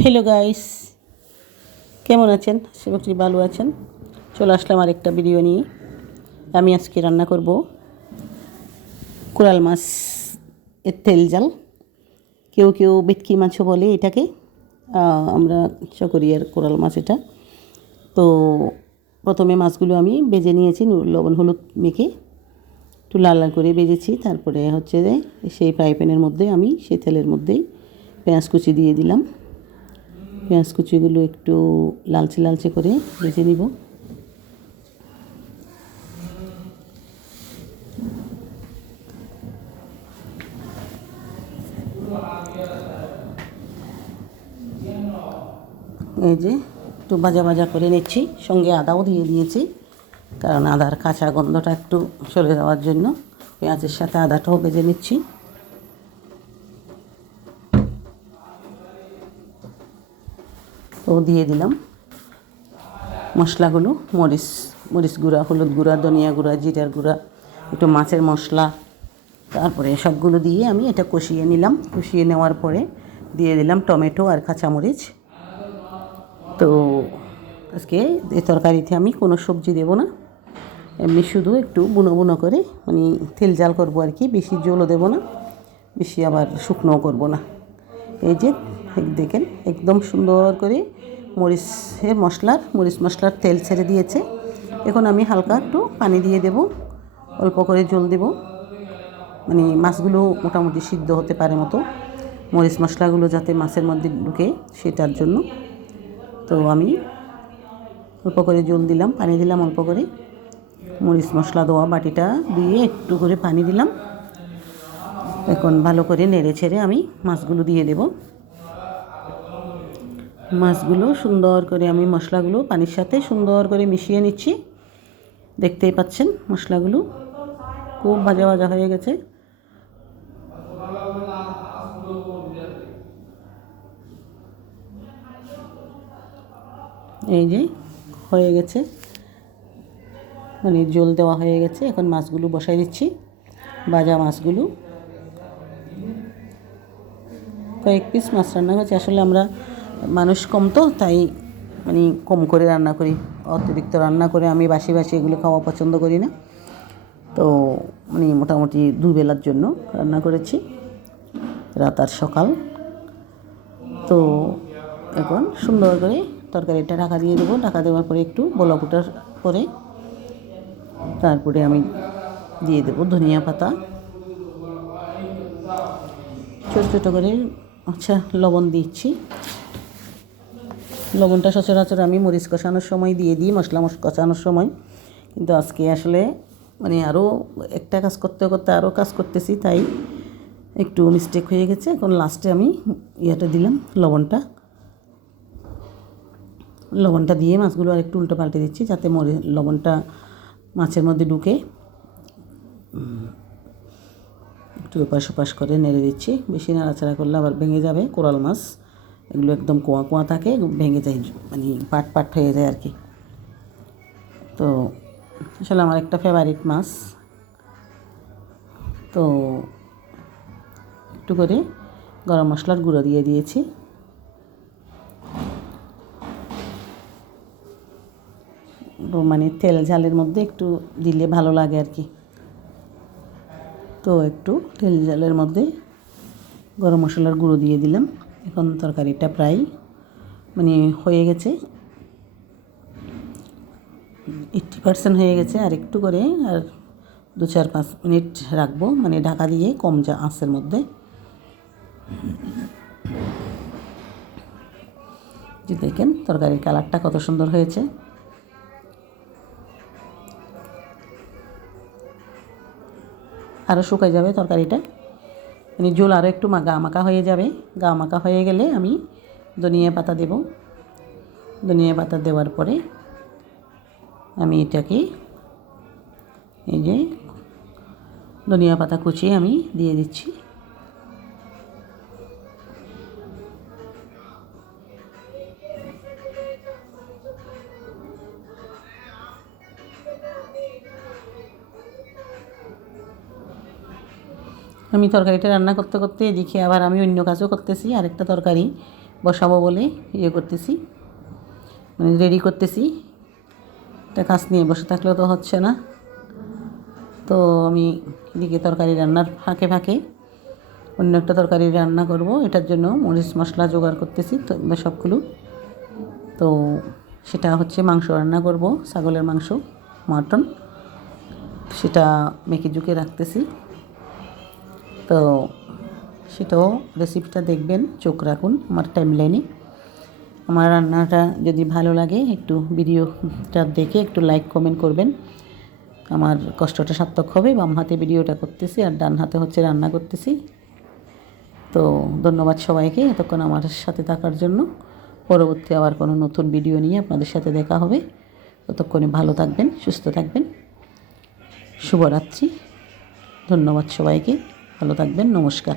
Hello guys কেমন আছেন? সেবকটি ভালো আছেন। চলে আসলাম আরেকটা ভিডিও নিয়ে। আমি আজকে রান্না করব কোরাল মাছ এর তেল জাল। কেউ কেউ বেটকি মাছও বলে এটাকে। আমরা চকরিয়ার কোরাল মাছ এটা। তো প্রথমে মাছগুলো আমি বেজে নিয়েছি লবণ, হলুদ মেখে একটু লাল লাল করে বেজেছি। তারপরে হচ্ছে সেই ফ্রাই প্যানের মধ্যে আমি সেই তেলের মধ্যেই পেঁয়াজ কুচি দিয়ে দিলাম। পেঁয়াজ কুচিগুলো একটু লালচে লালচে করে ভেজে নিব। এই যে একটু ভাজা ভাজা করে নিচ্ছি, সঙ্গে আদাও দিয়ে দিয়েছি, কারণ আদার কাঁচা গন্ধটা একটু চলে যাওয়ার জন্য। পেঁয়াজের সাথে আদাটাও ভেজে নিচ্ছি। দিয়ে দিলাম। মশলাগুলো, মরিচ মরিচ গুঁড়া, হলুদ গুঁড়া, ধনিয়া গুঁড়া, জিরার গুঁড়া, একটু মাছের মশলা, তারপরে সবগুলো দিয়ে আমি এটা কষিয়ে নিলাম। কষিয়ে নেওয়ার পরে দিয়ে দিলাম টমেটো আর কাঁচামরিচ। তো আজকে এই তরকারিতে আমি কোনো সবজি দেব না। এমনি শুধু একটু বুনো বুনো করে মানে তেল জাল করব আর কি, বেশি জলও দেবো না, বেশি আবার শুকনোও করব না। এই যে দেখেন, একদম সুন্দর করে মরিচের মশলার মরিচ মশলার তেল ছেড়ে দিয়েছে। এখন আমি হালকা একটু পানি দিয়ে দেব, অল্প করে জল দেব। মানে মাছগুলো মোটামুটি সিদ্ধ হতে পারে মতো। মরিচ মশলাগুলো যাতে মাছের মধ্যে ঢুকে সেটার জন্য। তো আমি অল্প করে জল দিলাম, পানি দিলাম অল্প করে। মরিচ মশলা দেওয়া বাটিটা দিয়ে একটু করে পানি দিলাম। এখন ভালো করে নেড়ে ছেড়ে আমি মাছগুলো দিয়ে দেব। মাছগুলো সুন্দর করে আমি মশলাগুলো পানির সাথে সুন্দর করে মিশিয়ে নিচ্ছি। দেখতেই পাচ্ছেন মশলাগুলো খুব ভাজা ভাজা হয়ে গেছে। এই যে হয়ে গেছে। মানে জল দেওয়া হয়ে গেছে। এখন মাছগুলো বসাই দিচ্ছি, ভাজা মাছগুলো। কয়েক পিস মাছ রান্না করছি আসলে আমরা মানুষ কম তো, তাই মানে কম করে রান্না করি। অতিরিক্ত রান্না করে আমি বাসি বাসি এগুলো খাওয়া পছন্দ করি না। তো মানে মোটামুটি দুবেলার জন্য রান্না করেছি, রাত আর সকাল। তো এখন সুন্দর করে তরকারিটা ঢাকা দিয়ে দেবো। ঢাকা দেওয়ার পরে একটু বলা ফুটার পরে তারপরে আমি দিয়ে দেবো ধনিয়া পাতা। ছোটো ছোটো করে আচ্ছা লবণ দিচ্ছি। লবণটা সচরাচর আমি মরিচ কষানোর সময় দিয়ে দিই, মশলা মশ কষানোর সময়। কিন্তু আজকে আসলে মানে আরও একটা কাজ করতে করতে আরও কাজ করতেছি, তাই একটু মিস্টেক হয়ে গেছে। এখন লাস্টে আমি ইয়েটা দিলাম, লবণটা। লবণটা দিয়ে মাছগুলো আর একটু উল্টো পাল্টে দিচ্ছি, যাতে মরে লবণটা মাছের মধ্যে ঢুকে। একটু এপাশ ওপাশ করে নেড়ে দিচ্ছি। বেশি নাড়াচাড়া করলে আবার ভেঙে যাবে কোরাল মাছ। এগুলো একদম কোয়া কোয়া থাকে, ভেঙে যায় মানে পাট পাট হয়ে যায় আর কি। তো আসলে আমার একটা ফেভারিট মাছ। তো একটু করে গরম মশলার গুঁড়ো দিয়ে দিয়েছি। মানে তেল ঝালের মধ্যে একটু দিলে ভালো লাগে আর কি। তো একটু তেল ঝালের মধ্যে গরম মশলার গুঁড়ো দিয়ে দিলাম। এখন তরকারিটা প্রায় মানে হয়ে গেছে। এইট্টি পার্সেন্ট হয়ে গেছে আর একটু করে আর দু চার পাঁচ মিনিট রাখব। মানে ঢাকা দিয়ে কম যা আঁচের মধ্যে। যে দেখেন তরকারির কালারটা কত সুন্দর হয়েছে। আরও শুকাই যাবে তরকারিটা। মানে ঝোল আরও একটু মা গা মাখা হয়ে যাবে। গা মাখা হয়ে গেলে আমি ধনিয়া পাতা দেব। ধনিয়া পাতা দেওয়ার পরে আমি এটাকে এই যে ধনিয়া পাতা কুচিয়ে আমি দিয়ে দিচ্ছি। আমি তরকারিটা রান্না করতে করতে এদিকে আবার আমি অন্য কাজও করতেছি, আরেকটা তরকারি বসাবো বলে ইয়ে করতেছি মানে রেডি করতেছি। একটা কাজ নিয়ে বসে থাকলেও তো হচ্ছে না। তো আমি এদিকে তরকারি রান্নার ফাঁকে ফাঁকে অন্য একটা তরকারি রান্না করব, এটার জন্য মরিচ মশলা জোগাড় করতেছি তো সবগুলো। তো সেটা হচ্ছে মাংস রান্না করব, ছাগলের মাংস, মাটন, সেটা মেখে জুকে রাখতেছি। তো সেটাও রেসিপিটা দেখবেন, চোখ রাখুন, আমার টাইম লাইনে আমার রান্নাটা যদি ভালো লাগে, একটু ভিডিওটা দেখে একটু লাইক কমেন্ট করবেন। আমার কষ্টটা সার্থক হবে, বাম হাতে ভিডিওটা করতেছি আর ডান হাতে হচ্ছে রান্না করতেছি। তো ধন্যবাদ সবাইকে এতক্ষণ আমার সাথে থাকার জন্য। পরবর্তী আবার কোনো নতুন ভিডিও নিয়ে আপনাদের সাথে দেখা হবে। ততক্ষণে ভালো থাকবেন, সুস্থ থাকবেন। শুভরাত্রি। ধন্যবাদ সবাইকে। ভালো থাকবেন নমস্কার।